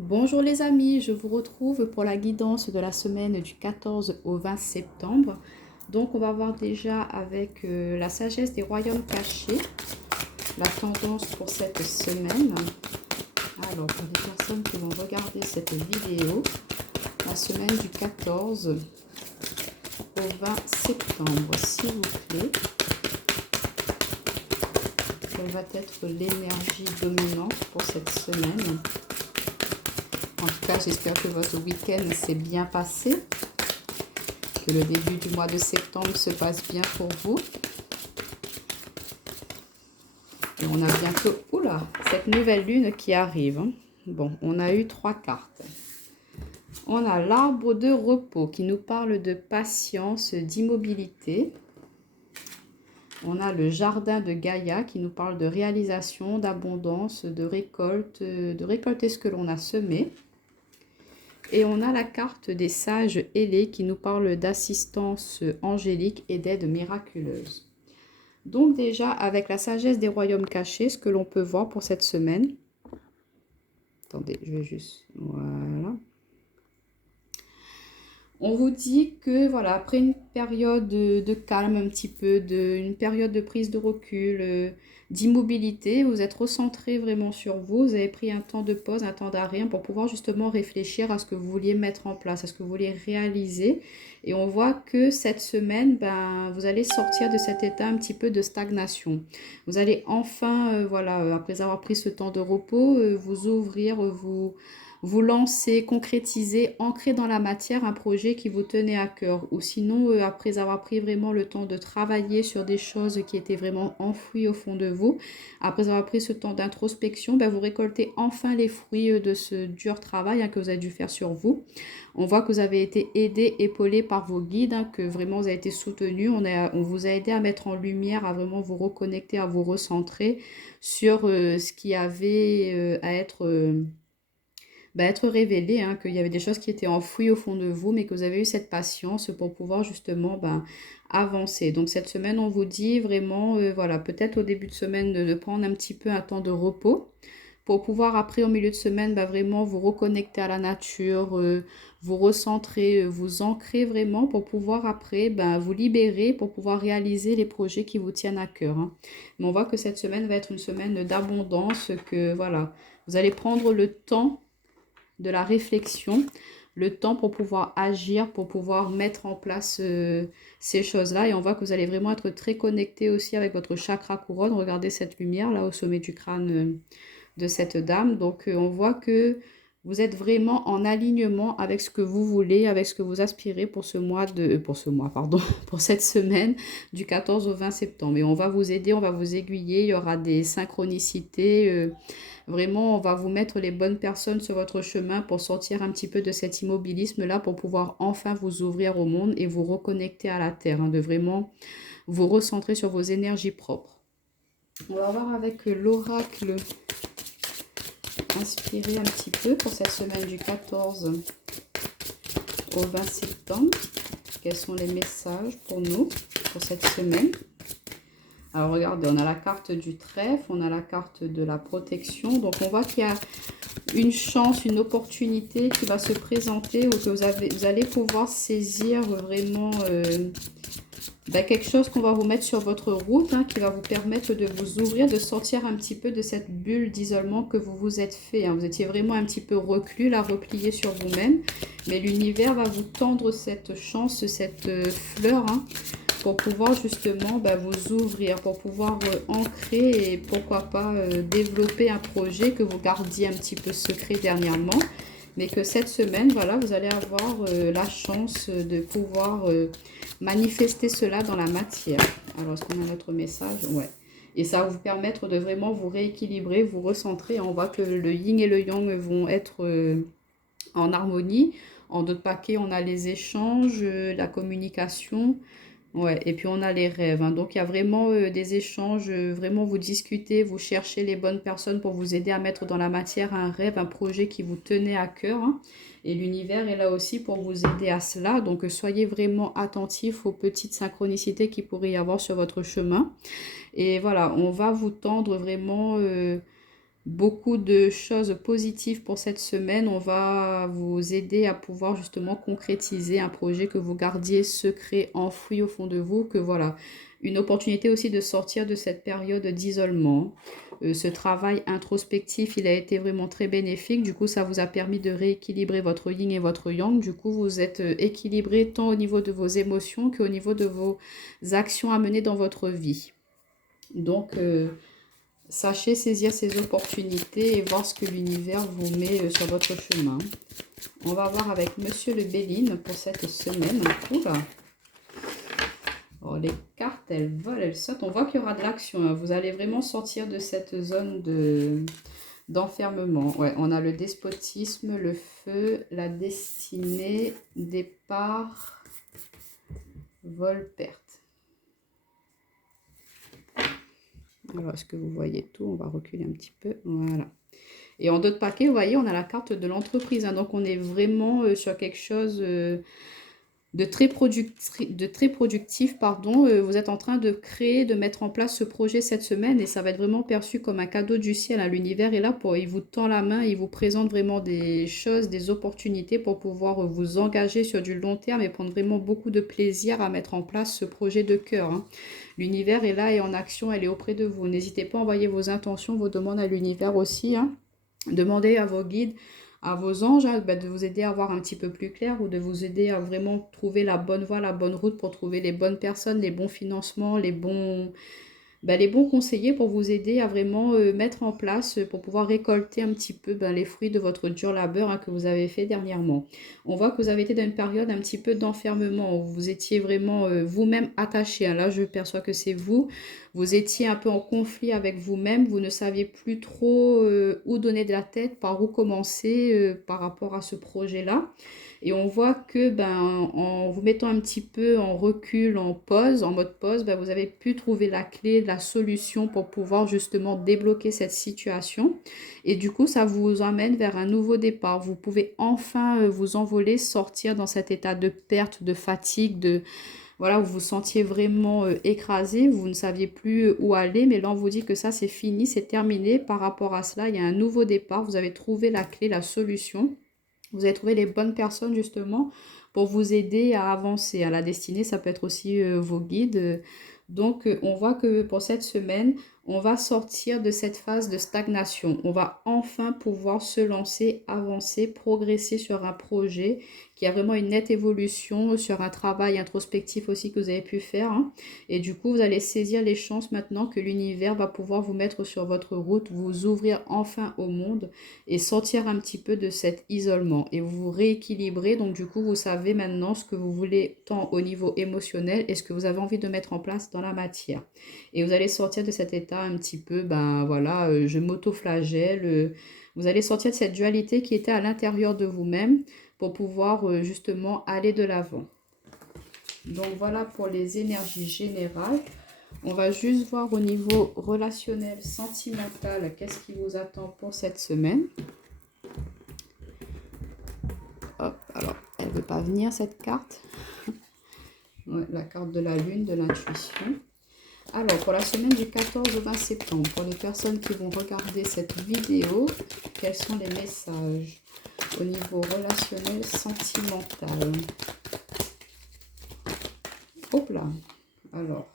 Bonjour les amis, je vous retrouve pour la guidance de la semaine du 14 au 20 septembre. Donc on va voir déjà avec la sagesse des royaumes cachés, la tendance pour cette semaine. Alors pour les personnes qui vont regarder cette vidéo, la semaine du 14 au 20 septembre, s'il vous plaît. Quelle va être l'énergie dominante pour cette semaine? En tout cas, j'espère que votre week-end s'est bien passé, que le début du mois de septembre se passe bien pour vous. Et on a bientôt, cette nouvelle lune qui arrive. Bon, on a eu 3 cartes. On a l'arbre de repos qui nous parle de patience, d'immobilité. On a le jardin de Gaïa qui nous parle de réalisation, d'abondance, de récolte, de récolter ce que l'on a semé. Et on a la carte des sages ailés qui nous parle d'assistance angélique et d'aide miraculeuse. Donc déjà, avec la sagesse des royaumes cachés, ce que l'on peut voir pour cette semaine. Attendez, je vais juste... Voilà. On vous dit que, voilà, après une période de calme un petit peu, une période de prise de recul, d'immobilité, vous êtes recentré vraiment sur vous, vous avez pris un temps de pause, un temps d'arrêt pour pouvoir justement réfléchir à ce que vous vouliez mettre en place, à ce que vous vouliez réaliser. Et on voit que cette semaine, vous allez sortir de cet état un petit peu de stagnation. Vous allez enfin, voilà, après avoir pris ce temps de repos, vous ouvrir, vous lancer, concrétiser, ancrer dans la matière un projet qui vous tenait à cœur. Ou sinon, après avoir pris vraiment le temps de travailler sur des choses qui étaient vraiment enfouies au fond de vous, après avoir pris ce temps d'introspection, vous récoltez enfin les fruits de ce dur travail que vous avez dû faire sur vous. On voit que vous avez été aidé, épaulé par vos guides, que vraiment vous avez été soutenu. On vous a aidé à mettre en lumière, à vraiment vous reconnecter, à vous recentrer sur ce qui avait à être révélé, qu'il y avait des choses qui étaient enfouies au fond de vous, mais que vous avez eu cette patience pour pouvoir justement avancer. Donc cette semaine, on vous dit vraiment, voilà, peut-être au début de semaine, de prendre un petit peu un temps de repos pour pouvoir après, au milieu de semaine, vraiment vous reconnecter à la nature, vous recentrer, vous ancrer vraiment pour pouvoir après vous libérer, pour pouvoir réaliser les projets qui vous tiennent à cœur. Mais on voit que cette semaine va être une semaine d'abondance, que voilà, vous allez prendre le temps de la réflexion, le temps pour pouvoir agir, pour pouvoir mettre en place ces choses-là. Et on voit que vous allez vraiment être très connecté aussi avec votre chakra couronne. Regardez cette lumière là au sommet du crâne de cette dame. Donc on voit que vous êtes vraiment en alignement avec ce que vous voulez, avec ce que vous aspirez pour ce mois pour cette semaine du 14 au 20 septembre. Et on va vous aider, on va vous aiguiller, il y aura des synchronicités. Vraiment, on va vous mettre les bonnes personnes sur votre chemin pour sortir un petit peu de cet immobilisme-là, pour pouvoir enfin vous ouvrir au monde et vous reconnecter à la terre, de vraiment vous recentrer sur vos énergies propres. On va voir avec l'oracle inspiré un petit peu pour cette semaine du 14 au 20 septembre. Quels sont les messages pour nous pour cette semaine? Alors regardez, on a la carte du trèfle, on a la carte de la protection. Donc on voit qu'il y a une chance, une opportunité qui va se présenter, ou que vous allez pouvoir saisir vraiment quelque chose qu'on va vous mettre sur votre route, qui va vous permettre de vous ouvrir, de sortir un petit peu de cette bulle d'isolement que vous vous êtes fait. Vous étiez vraiment un petit peu reclus, là, replié sur vous-même. Mais l'univers va vous tendre cette chance, cette fleur, pour pouvoir justement vous ouvrir, pour pouvoir ancrer et pourquoi pas développer un projet que vous gardiez un petit peu secret dernièrement. Mais que cette semaine, voilà, vous allez avoir la chance de pouvoir manifester cela dans la matière. Alors, est-ce qu'on a notre message? Ouais. Et ça va vous permettre de vraiment vous rééquilibrer, vous recentrer. On voit que le yin et le yang vont être en harmonie. En d'autres paquets, on a les échanges, la communication. Ouais, et puis on a les rêves. Donc il y a vraiment des échanges, vraiment vous discutez, vous cherchez les bonnes personnes pour vous aider à mettre dans la matière un rêve, un projet qui vous tenait à cœur. Et l'univers est là aussi pour vous aider à cela. Donc soyez vraiment attentifs aux petites synchronicités qu'il pourrait y avoir sur votre chemin. Et voilà, on va vous tendre vraiment beaucoup de choses positives pour cette semaine. On va vous aider à pouvoir justement concrétiser un projet que vous gardiez secret, enfoui au fond de vous, que voilà, une opportunité aussi de sortir de cette période d'isolement. Ce travail introspectif, il a été vraiment très bénéfique. Du coup, ça vous a permis de rééquilibrer votre yin et votre yang. Du coup, vous êtes équilibré tant au niveau de vos émotions qu'au niveau de vos actions à mener dans votre vie. Donc, sachez saisir ces opportunités et voir ce que l'univers vous met sur votre chemin. On va voir avec Monsieur le Béline pour cette semaine. Oula. Oh, les cartes, elles volent, elles sautent. On voit qu'il y aura de l'action, hein. Vous allez vraiment sortir de cette zone d'enfermement. Ouais, on a le despotisme, le feu, la destinée, départ, vol, perte. Alors, est-ce que vous voyez tout? On va reculer un petit peu. Voilà. Et en d'autres paquets, vous voyez, on a la carte de l'entreprise, hein. Donc, on est vraiment sur quelque chose de très productif, pardon. Vous êtes en train de créer, de mettre en place ce projet cette semaine et ça va être vraiment perçu comme un cadeau du ciel, hein. L'univers est là pour, il vous tend la main, il vous présente vraiment des choses, des opportunités pour pouvoir vous engager sur du long terme et prendre vraiment beaucoup de plaisir à mettre en place ce projet de cœur, hein. L'univers est là et en action, elle est auprès de vous. N'hésitez pas à envoyer vos intentions, vos demandes à l'univers aussi, hein. Demandez à vos guides, à vos anges, hein, de vous aider à voir un petit peu plus clair ou de vous aider à vraiment trouver la bonne voie, la bonne route pour trouver les bonnes personnes, les bons financements, les bons conseillers pour vous aider à vraiment mettre en place, pour pouvoir récolter un petit peu les fruits de votre dur labeur, hein, que vous avez fait dernièrement. On voit que vous avez été dans une période un petit peu d'enfermement, où vous étiez vraiment vous-même attaché, hein. Là, je perçois que c'est vous. Vous étiez un peu en conflit avec vous-même, vous ne saviez plus trop où donner de la tête, par où commencer par rapport à ce projet-là. Et on voit que en vous mettant un petit peu en recul, en pause, en mode pause, vous avez pu trouver la clé, la solution pour pouvoir justement débloquer cette situation. Et du coup, ça vous emmène vers un nouveau départ. Vous pouvez enfin vous envoler, sortir dans cet état de perte, de fatigue, voilà, vous vous sentiez vraiment écrasé, vous ne saviez plus où aller, mais là on vous dit que ça c'est fini, c'est terminé. Par rapport à cela, il y a un nouveau départ, vous avez trouvé la clé, la solution. Vous avez trouvé les bonnes personnes justement pour vous aider à avancer. À la destinée, ça peut être aussi vos guides. Donc, on voit que pour cette semaine, on va sortir de cette phase de stagnation. On va enfin pouvoir se lancer, avancer, progresser sur un projet qui a vraiment une nette évolution, sur un travail introspectif aussi que vous avez pu faire, hein. Et du coup, vous allez saisir les chances maintenant que l'univers va pouvoir vous mettre sur votre route, vous ouvrir enfin au monde et sortir un petit peu de cet isolement et vous rééquilibrer. Donc du coup, vous savez maintenant ce que vous voulez tant au niveau émotionnel et ce que vous avez envie de mettre en place dans la matière. Et vous allez sortir de cet état un petit peu, voilà, je m'auto-flagelle. Vous allez sortir de cette dualité qui était à l'intérieur de vous-même pour pouvoir justement aller de l'avant. Donc voilà pour les énergies générales. On va juste voir au niveau relationnel, sentimental, qu'est-ce qui vous attend pour cette semaine. Hop, alors, elle ne veut pas venir cette carte. Ouais, la carte de la lune, de l'intuition. Alors, pour la semaine du 14 au 20 septembre, pour les personnes qui vont regarder cette vidéo, quels sont les messages au niveau relationnel, sentimental? Hop là. Alors,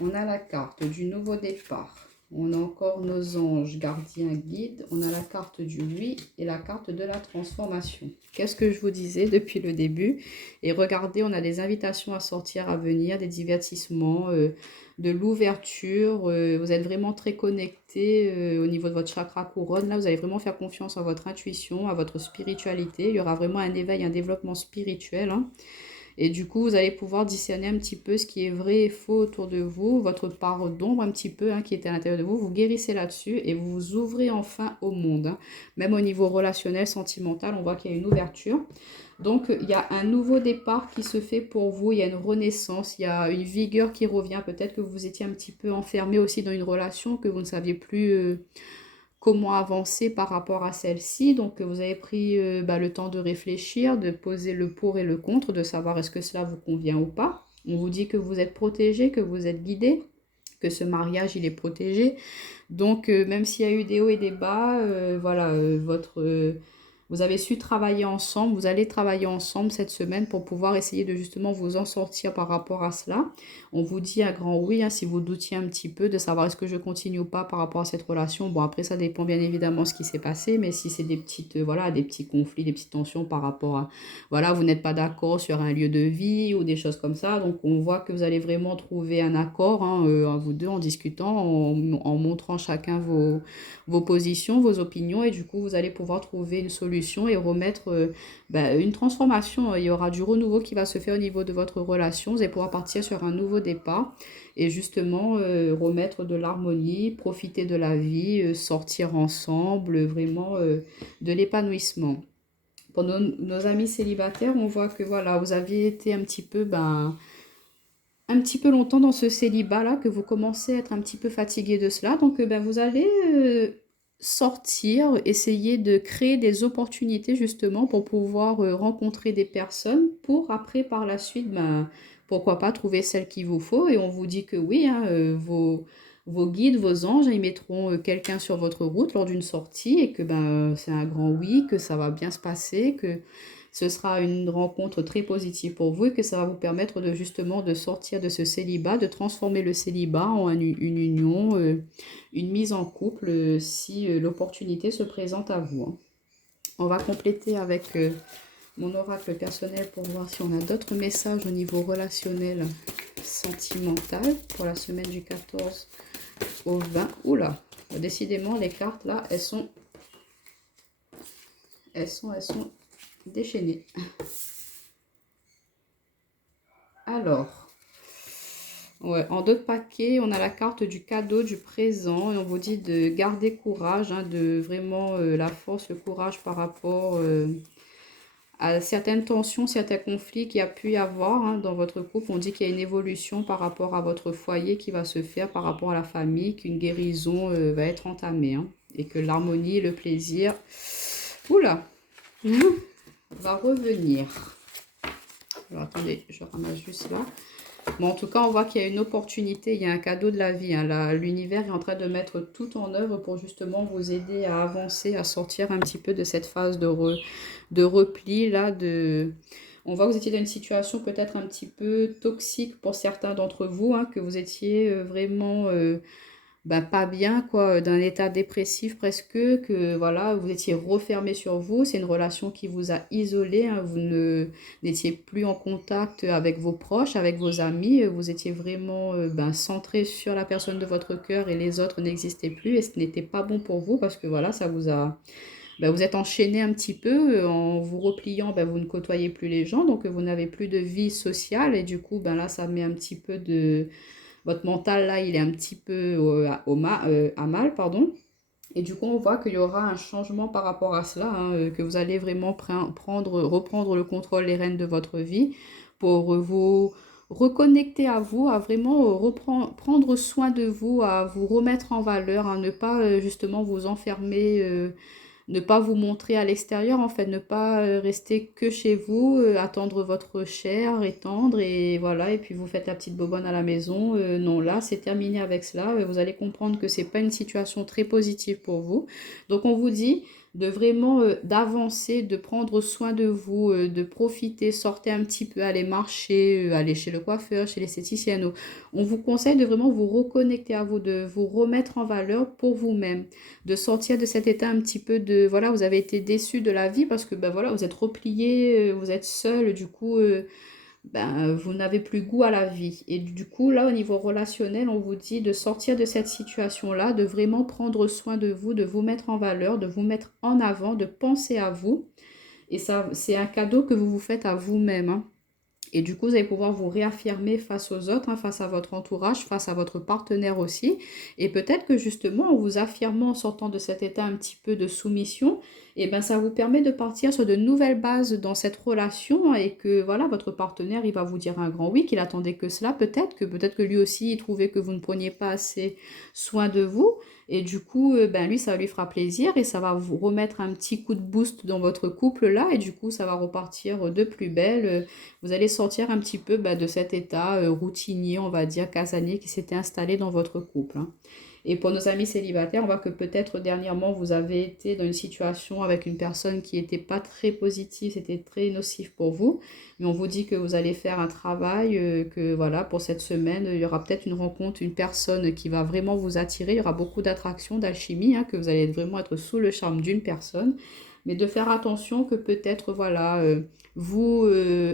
on a la carte du nouveau départ. On a encore nos anges, gardiens, guides. On a la carte du oui et la carte de la transformation. Qu'est-ce que je vous disais depuis le début? Et regardez, on a des invitations à sortir, à venir, des divertissements, de l'ouverture. Vous êtes vraiment très connecté au niveau de votre chakra couronne. Là, vous allez vraiment faire confiance à votre intuition, à votre spiritualité. Il y aura vraiment un éveil, un développement spirituel, hein. Et du coup, vous allez pouvoir discerner un petit peu ce qui est vrai et faux autour de vous, votre part d'ombre un petit peu, hein, qui est à l'intérieur de vous. Vous guérissez là-dessus et vous vous ouvrez enfin au monde, hein. Même au niveau relationnel, sentimental, on voit qu'il y a une ouverture. Donc, il y a un nouveau départ qui se fait pour vous. Il y a une renaissance, il y a une vigueur qui revient. Peut-être que vous étiez un petit peu enfermé aussi dans une relation, que vous ne saviez plus comment avancer par rapport à celle-ci. Donc, vous avez pris le temps de réfléchir, de poser le pour et le contre, de savoir est-ce que cela vous convient ou pas. On vous dit que vous êtes protégé, que vous êtes guidé, que ce mariage, il est protégé. Donc, même s'il y a eu des hauts et des bas, voilà, vous avez su travailler ensemble, vous allez travailler ensemble cette semaine pour pouvoir essayer de justement vous en sortir par rapport à cela. On vous dit un grand oui, hein, si vous doutiez un petit peu de savoir est-ce que je continue ou pas par rapport à cette relation. Bon, après, ça dépend bien évidemment ce qui s'est passé, mais si c'est des petites, voilà, des petits conflits, des petites tensions par rapport à, voilà, vous n'êtes pas d'accord sur un lieu de vie ou des choses comme ça, donc on voit que vous allez vraiment trouver un accord, hein, à vous deux en discutant, en montrant chacun vos positions, vos opinions, et du coup, vous allez pouvoir trouver une solution et remettre une transformation. Il y aura du renouveau qui va se faire au niveau de votre relation. Vous allez pouvoir partir sur un nouveau départ et justement remettre de l'harmonie, profiter de la vie, sortir ensemble, vraiment de l'épanouissement. Pour nos amis célibataires, on voit que voilà, vous aviez été un petit peu longtemps dans ce célibat-là, que vous commencez à être un petit peu fatigué de cela. Donc, vous allez sortir, essayer de créer des opportunités justement pour pouvoir rencontrer des personnes pour après, par la suite, pourquoi pas trouver celle qu'il vous faut. Et on vous dit que oui, hein, vos guides, vos anges, ils mettront quelqu'un sur votre route lors d'une sortie et que c'est un grand oui, que ça va bien se passer, que ce sera une rencontre très positive pour vous et que ça va vous permettre de justement de sortir de ce célibat, de transformer le célibat en une union, une mise en couple si l'opportunité se présente à vous, hein. On va compléter avec mon oracle personnel pour voir si on a d'autres messages au niveau relationnel, sentimental pour la semaine du 14 au 20. Oula, décidément les cartes là, elles sont déchaînées. Alors, ouais, en deux paquets, on a la carte du cadeau, du présent, et on vous dit de garder courage, hein, de vraiment la force, le courage par rapport à certaines tensions, certains conflits qu'il y a pu y avoir, hein, dans votre couple. On dit qu'il y a une évolution par rapport à votre foyer qui va se faire, par rapport à la famille, qu'une guérison va être entamée, hein, et que l'harmonie, le plaisir, oula, va revenir. Alors attendez, je ramasse juste là. Bon, en tout cas, on voit qu'il y a une opportunité, il y a un cadeau de la vie, hein. L'univers est en train de mettre tout en œuvre pour justement vous aider à avancer, à sortir un petit peu de cette phase de repli, là. On voit que vous étiez dans une situation peut-être un petit peu toxique pour certains d'entre vous, hein, que vous étiez vraiment pas bien, quoi, d'un état dépressif presque, que voilà, vous étiez refermé sur vous. C'est une relation qui vous a isolé, hein. Vous n'étiez plus en contact avec vos proches, avec vos amis. Vous étiez vraiment centré sur la personne de votre cœur et les autres n'existaient plus et ce n'était pas bon pour vous parce que voilà, ça vous a... vous êtes enchaîné un petit peu, en vous repliant, vous ne côtoyez plus les gens, donc vous n'avez plus de vie sociale et du coup, là, ça met un petit peu de... Votre mental, là, il est un petit peu à mal, pardon. Et du coup, on voit qu'il y aura un changement par rapport à cela, hein, que vous allez vraiment reprendre le contrôle, les rênes de votre vie pour vous reconnecter à vous, à vraiment prendre soin de vous, à vous remettre en valeur, à ne pas justement vous enfermer, ne pas vous montrer à l'extérieur, en fait, ne pas rester que chez vous, attendre votre chair étendre et voilà, et puis vous faites la petite bobonne à la maison. Non, là, c'est terminé avec cela. Vous allez comprendre que c'est pas une situation très positive pour vous. Donc, on vous dit de vraiment d'avancer, de prendre soin de vous, de profiter, sortez un petit peu, aller marcher, aller chez le coiffeur, chez l'esthéticienne. On vous conseille de vraiment vous reconnecter à vous, de vous remettre en valeur pour vous-même, de sortir de cet état un petit peu de, voilà, vous avez été déçu de la vie parce que, voilà, vous êtes replié, vous êtes seul, du coup, vous n'avez plus goût à la vie. Et du coup, là, au niveau relationnel, on vous dit de sortir de cette situation-là, de vraiment prendre soin de vous, de vous mettre en valeur, de vous mettre en avant, de penser à vous. Et ça, c'est un cadeau que vous vous faites à vous-même, hein. Et du coup, vous allez pouvoir vous réaffirmer face aux autres, hein, face à votre entourage, face à votre partenaire aussi. Et peut-être que justement, en vous affirmant, en sortant de cet état un petit peu de soumission, ça vous permet de partir sur de nouvelles bases dans cette relation et que voilà, votre partenaire, il va vous dire un grand oui, qu'il attendait que cela. Peut-être que lui aussi, il trouvait que vous ne preniez pas assez soin de vous. Et du coup, ben lui, ça lui fera plaisir et ça va vous remettre un petit coup de boost dans votre couple là. Et du coup, ça va repartir de plus belle. Vous allez sortir un petit peu de cet état routinier, on va dire, casanier qui s'était installé dans votre couple, hein. Et pour nos amis célibataires, on voit que peut-être dernièrement, vous avez été dans une situation avec une personne qui n'était pas très positive, c'était très nocif pour vous. Mais on vous dit que vous allez faire un travail, que voilà, pour cette semaine, il y aura peut-être une rencontre, une personne qui va vraiment vous attirer. Il y aura beaucoup d'attraction, d'alchimie, hein, que vous allez vraiment être sous le charme d'une personne. Mais de faire attention que peut-être, voilà, vous,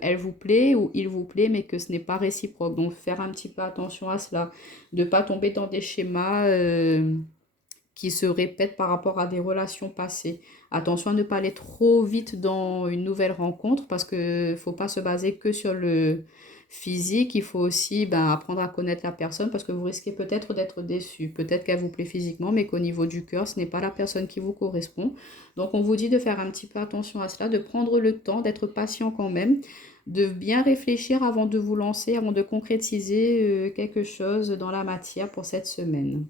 elle vous plaît ou il vous plaît, mais que ce n'est pas réciproque. Donc, faire un petit peu attention à cela. De ne pas tomber dans des schémas qui se répètent par rapport à des relations passées. Attention à ne pas aller trop vite dans une nouvelle rencontre parce qu'il ne faut pas se baser que sur le physique. Il faut aussi apprendre à connaître la personne parce que vous risquez peut-être d'être déçu. Peut-être qu'elle vous plaît physiquement, mais qu'au niveau du cœur, ce n'est pas la personne qui vous correspond. Donc on vous dit de faire un petit peu attention à cela, de prendre le temps, d'être patient quand même, de bien réfléchir avant de vous lancer, avant de concrétiser quelque chose dans la matière pour cette semaine.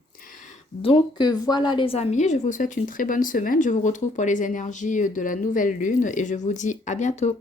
Donc voilà les amis, je vous souhaite une très bonne semaine. Je vous retrouve pour les énergies de la nouvelle lune et je vous dis à bientôt.